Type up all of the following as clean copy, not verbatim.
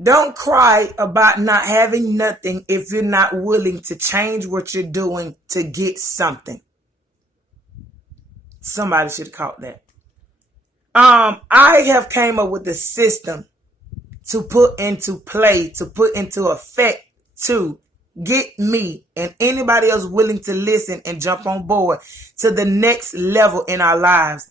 Don't cry about not having nothing if you're not willing to change what you're doing to get something. Somebody should have caught that. I have came up with a system to put into play, to put into effect to get me and anybody else willing to listen and jump on board to the next level in our lives.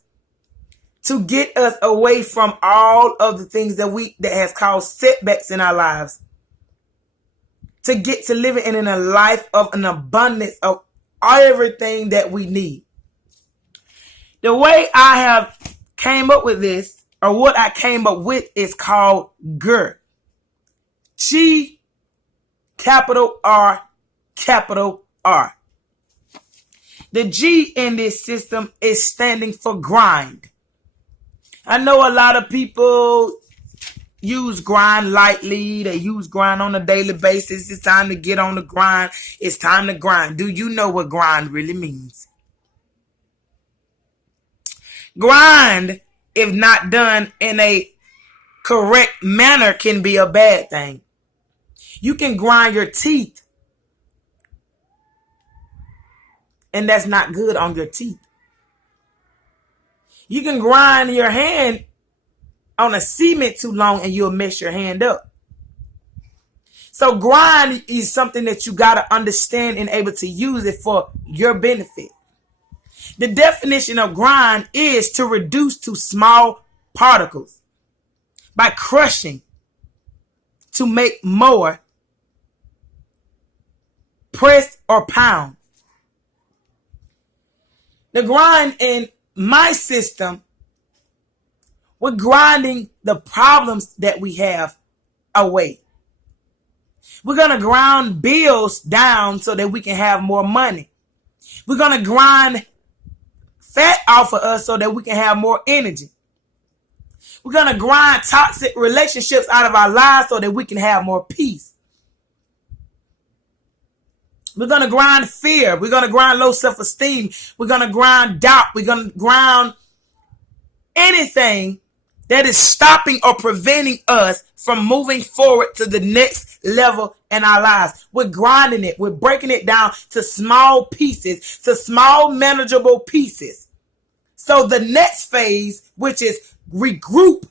To get us away from all of the things that has caused setbacks in our lives. To get to living in a life of an abundance of everything that we need. The way I have came up with this, or what I came up with, is called GRR. G, capital R, capital R. The G in this system is standing for grind. I know a lot of people use grind lightly. They use grind on a daily basis. It's time to get on the grind. It's time to grind. Do you know what grind really means? Grind, if not done in a correct manner, can be a bad thing. You can grind your teeth, and that's not good on your teeth. You can grind your hand on a cement too long and you'll mess your hand up. So grind is something that you got to understand and able to use it for your benefit. The definition of grind is to reduce to small particles by crushing to make more, press or pound. The grind in my system, we're grinding the problems that we have away. We're going to grind bills down so that we can have more money. We're going to grind fat off of us so that we can have more energy. We're going to grind toxic relationships out of our lives so that we can have more peace. We're going to grind fear. We're going to grind low self-esteem. We're going to grind doubt. We're going to grind anything that is stopping or preventing us from moving forward to the next level in our lives. We're grinding it. We're breaking it down to small pieces, to small manageable pieces. So the next phase, which is regroup,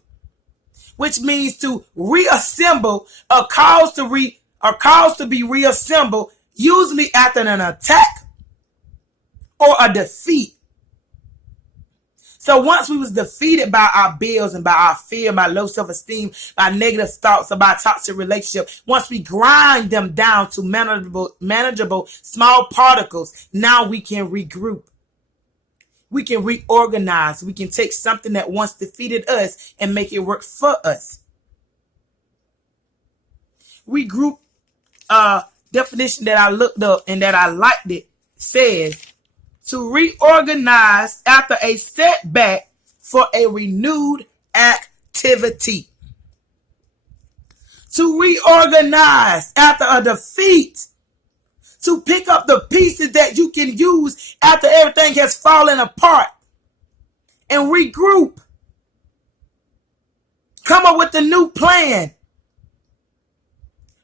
which means to reassemble, or cause to be reassembled, usually after an attack or a defeat. So once we was defeated by our bills and by our fear, by low self-esteem, by negative thoughts, about toxic relationship, once we grind them down to manageable small particles, now we can regroup. We can reorganize. We can take something that once defeated us and make it work for us. Regroup, definition that I looked up and that I liked it, says to reorganize after a setback for a renewed activity. To reorganize after a defeat. To pick up the pieces that you can use after everything has fallen apart. And regroup. Come up with a new plan.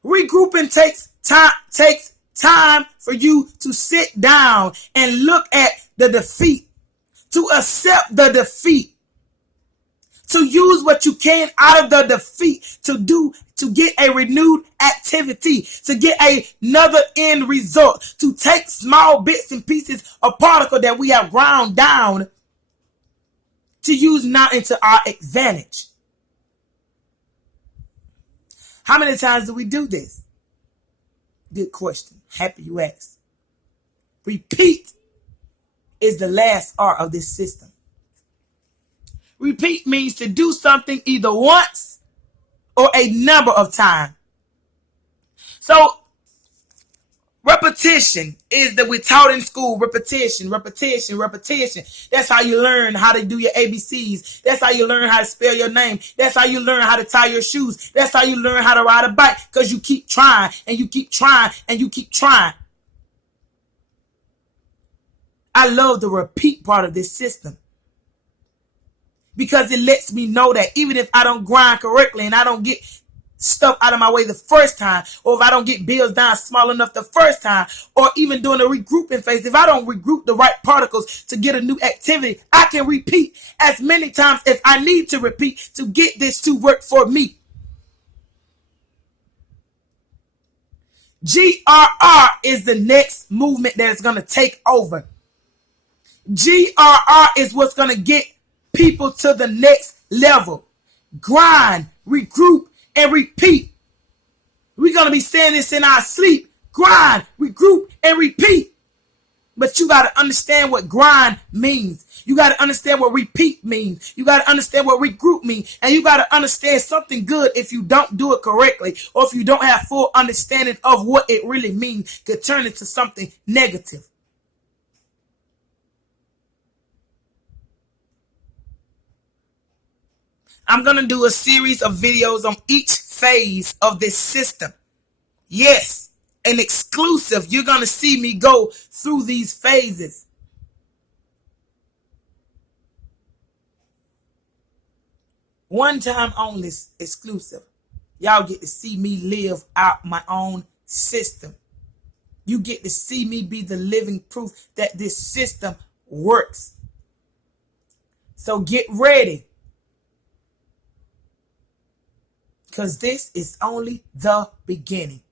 Regrouping takes time for you to sit down and look at the defeat, to accept the defeat, to use what you can out of the defeat to get a renewed activity, to get another end result, to take small bits and pieces of particle that we have ground down to use now into our advantage. How many times do we do this? Good question. Happy you asked. Repeat is the last R of this system. Repeat means to do something either once or a number of times. So repetition is that we're taught in school. Repetition. That's how you learn how to do your ABCs. That's how you learn how to spell your name. That's how you learn how to tie your shoes. That's how you learn how to ride a bike, because you keep trying and you keep trying and you keep trying. I love the repeat part of this system, because it lets me know that even if I don't grind correctly and I don't get stuff out of my way the first time, or if I don't get bills down small enough the first time, or even during the regrouping phase, if I don't regroup the right particles to get a new activity, I can repeat as many times as I need to repeat to get this to work for me. GRR is the next movement that is going to take over. GRR is what's going to get people to the next level. Grind, regroup, and repeat. We're going to be saying this in our sleep. Grind, regroup, and repeat. But you got to understand what grind means. You got to understand what repeat means. You got to understand what regroup means. And you got to understand something good if you don't do it correctly, or if you don't have full understanding of what it really means, could turn into something negative. I'm going to do a series of videos on each phase of this system. Yes, an exclusive. You're going to see me go through these phases. One time only exclusive. Y'all get to see me live out my own system. You get to see me be the living proof that this system works. So get ready. Because this is only the beginning.